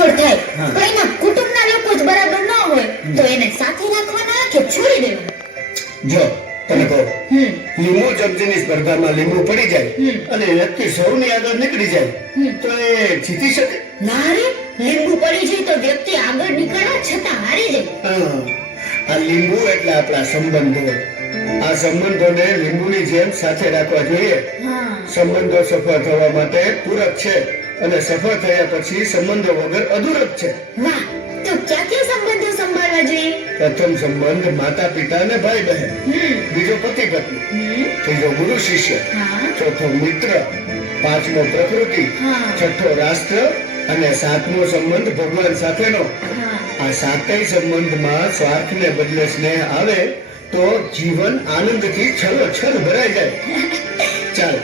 તોડફોડ થાય પણ એના કુટુંબના લોકો જ બરાબર ન હોય તો એને સાથે રાખવાના કે છોડી દેવાના? જો તને કહો, લીંબુ ચમચીની સ્પર્ધામાં લીંબુ પડી જાય અને વ્યક્તિ સૌની આગળ નીકળી જાય તો એ જીતી શકે? ના રે, લીંબુ પડી જાય તો વ્યક્તિ આગળ નીકળવા છતાં હારી જાય. આ લીંબુ એટલે આપણા સંબંધો. આ સંબંધોને લીંબુની જેમ સાથે રાખવા જોઈએ. સંબંધો સફળ થવા માટે પૂરક છે અને સફળ થયા પછી સંબંધો વગર અધૂરક છે. વાહ, તો ક્યાં ક્યાં સંબંધો સંભાળવા જોઈએ? પ્રથમ સંબંધ માતા પિતા અને ભાઈ બહેન, બીજો પતિ પત્ની, ત્રીજો ગુરુ શિષ્ય, ચોથો મિત્ર, પાંચમો પ્રકૃતિ, છઠ્ઠો રાષ્ટ્ર અને સાતમો સંબંધ ભગવાન સાથેનો. આ સાતેય સંબંધમાં સ્વાર્થને બદલે સ્નેહ આવે તો જીવન આનંદથી છલોછલ ભરાઈ જાય. ચાલ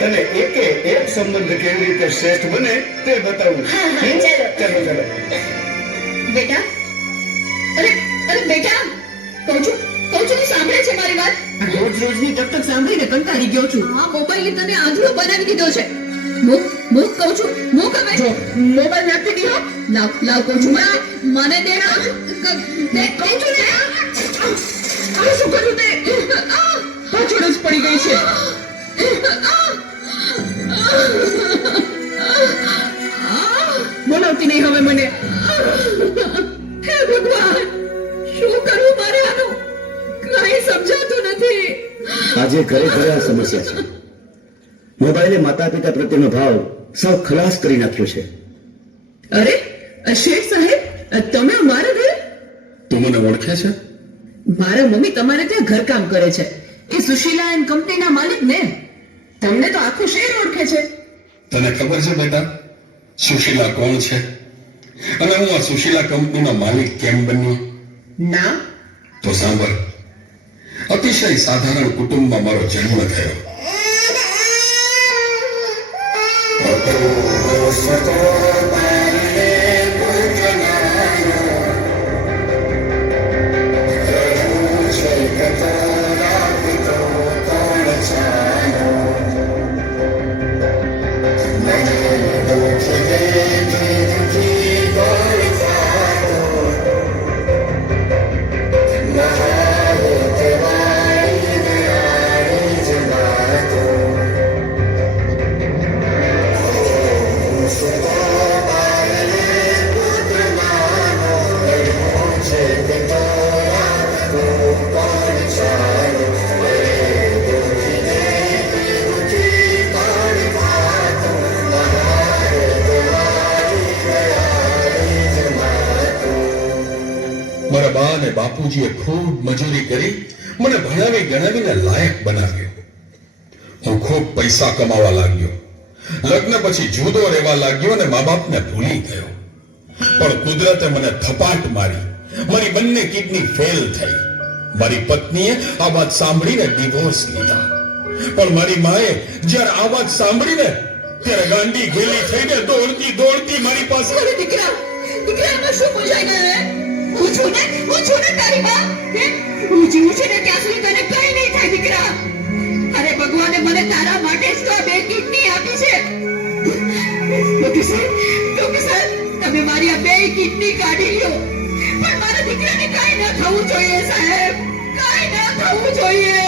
તને એકે એક સંબંધ કેવી રીતે શ્રેષ્ઠ બને તે બતાવું. ચાલો ચાલો. બેટા, અરે બેટા, કહું છું સાંભળે છે મારી વાત? રોજની ટક સાંભળીને કંટાળી ગયો છું. હા, મોબાઈલ તને આંધળો બનાવી દીધો છે. મૂક કહું છું, મૂક હવે. જો મોબાઈલ નાખી દીધો. લાવ કહું છું, મને દે ના. કહું છું ને. આ શું કર્યું તે? પાછળ જ પડી ગઈ છે. બોલાવતી નહીં હવે મને. હે ભગવાન, શું કરવું મારે આનું? કઈ સમજાતું નથી. આજે ઘરે ઘરે આ સમસ્યા છે. મોબાઈલે માતા પિતા પ્રત્યેનો ભાવ સાવ ખલાસ કરી નાખ્યો છે. અરે શેઠ સાહેબ, તમે અમારા ઘરે? તું મને ઓળખે છે? મારા મમ્મી તમારે ત્યાં ઘરકામ કરે છે. એ સુશીલા એન્ડ કંપનીના માલિક ને. તમને તો આખું શહેર ઓળખે છે. તને ખબર છે બેટા સુશીલા કોણ છે અને હું આ સુશીલા કંપનીનો માલિક કેમ બન્યો? ના. તો સાંભળ. અતિશય સાધારણ કુટુંબમાં મારો જન્મ થયો. મારા બા અને બાપુજીએ ખૂબ મજૂરી કરી મને ભણાવી ગણાવીને લાયક બનાવ્યો. હું ખૂબ પૈસા કમાવા લાગ્યો. લગ્ન પછી જુદો રહેવા લાગ્યો અને મા બાપને ભૂલી ગયો. પણ કુદરતે મને થપાટ મારી. મારી બંને કિડની ફેલ થઈ. મારી પત્નીએ આ વાત સાંભળીને ડિવોર્સ લીધા. પણ મારી માએ જ્યારે આ વાત સાંભળીને ત્યારે ગાંડી ગેલી થઈને દોડતી મારી પાસે. દીકરામાં શું મૂંઝાઈ ગયો? હું છું ને તારી બા. હું જીવું છું ને ત્યાં સુધી તને કઈ નહીં થાય દીકરા. અરે ભગવાને મને તારા માટે જ તો બે કિડની આપી છે. ડોક્ટર સાહેબ, તમે મારી આ બે કિડની કાઢી લ્યો. પણ મારા દીકરાને કઈ ન થવું જોઈએ સાહેબ. કઈ ન થવું જોઈએ.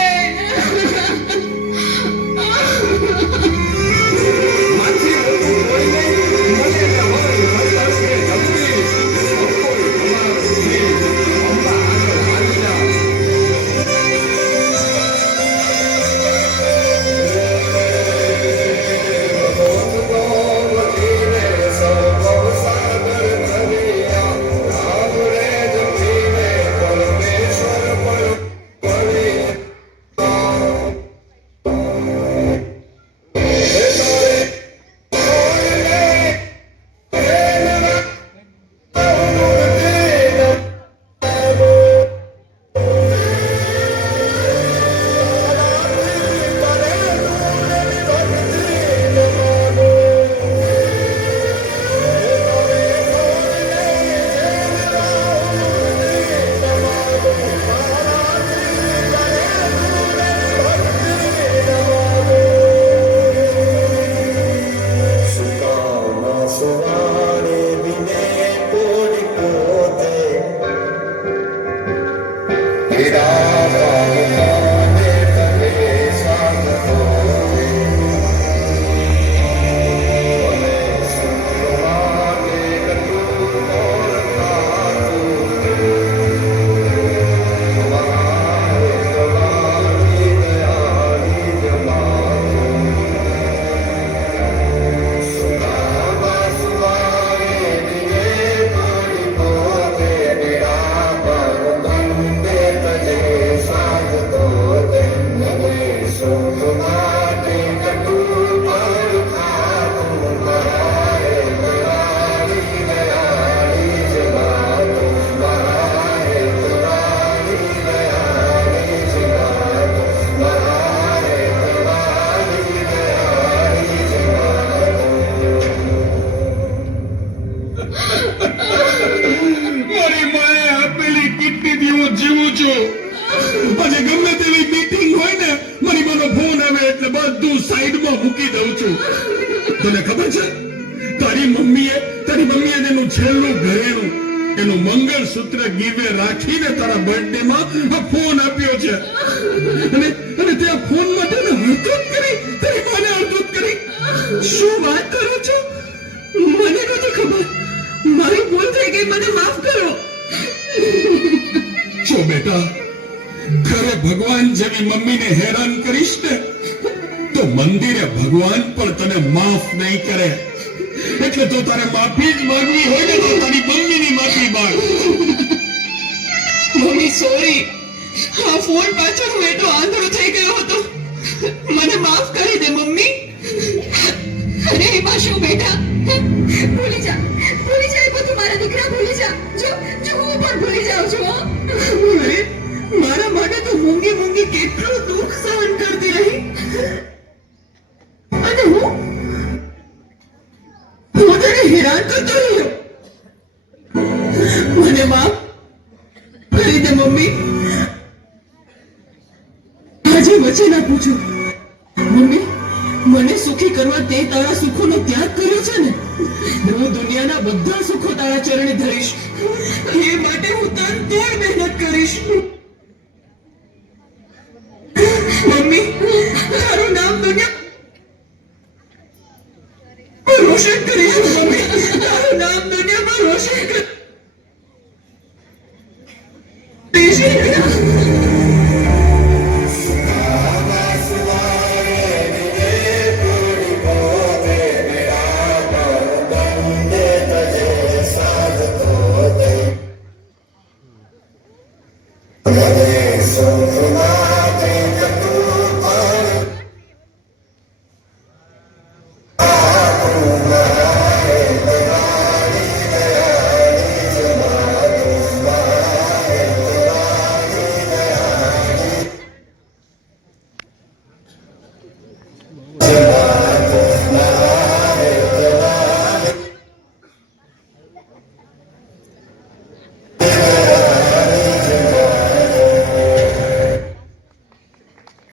મૂકી દઉં છું. તને ખબર છે તારી મમ્મીએ એનું છેલ્લું ઘરેણું એનું મંગળસૂત્ર ગીરવે રાખીને તારા બર્થડે માં આ ફોન આપ્યો છે. અને તે આ ફોન માટે હરકત કરી, તારી માને હરકત કરી. શું વાત કરો છો? મને નથી ખબર. મારી ભૂલ થઈ ગઈ, મને માફ કરો. જો બેટા, ઘરે ભગવાન જેવી મમ્મીને હેરાન કરીશ ને તો મંદિરે ભગવાન પણ તને માફ નહીં કરે. એટલે તો તારે માફી જ માંગવી હોય ને તો તારી મમ્મીની માફી માંગ. Mummy sorry. આ ફોન પાછળ હું એટલો આંધળો થઈ ગયો હતો. મને માફ કરી દે મમ્મી. અરે એમાં શું બેટા, ભૂલી જા એ બધું. મારા દીકરા ભૂલી જા. જો હું પણ ભૂલી જાઉં છું. અરે મારા માટે તો મૂંગી કેટલું દુઃખ સહન કરતી રહી. અને હું તને હેરાન કરતો રહ્યો. મને માફ કરી દે મમ્મી. આજે વચન આપું છું મમ્મી, મને સુખી કરવા તે તારા સુખોનો ત્યાગ કર્યો છે ને, હું દુનિયાના બધા સુખો તારા ચરણે ધરીશ. એ માટે હું તનતોડ મહેનત કરીશ. મમ્મી, તારું નામ દુનિયા રોશન કરીશ. મમ્મી, તારું નામ દુનિયામાં રોશન કરીશ.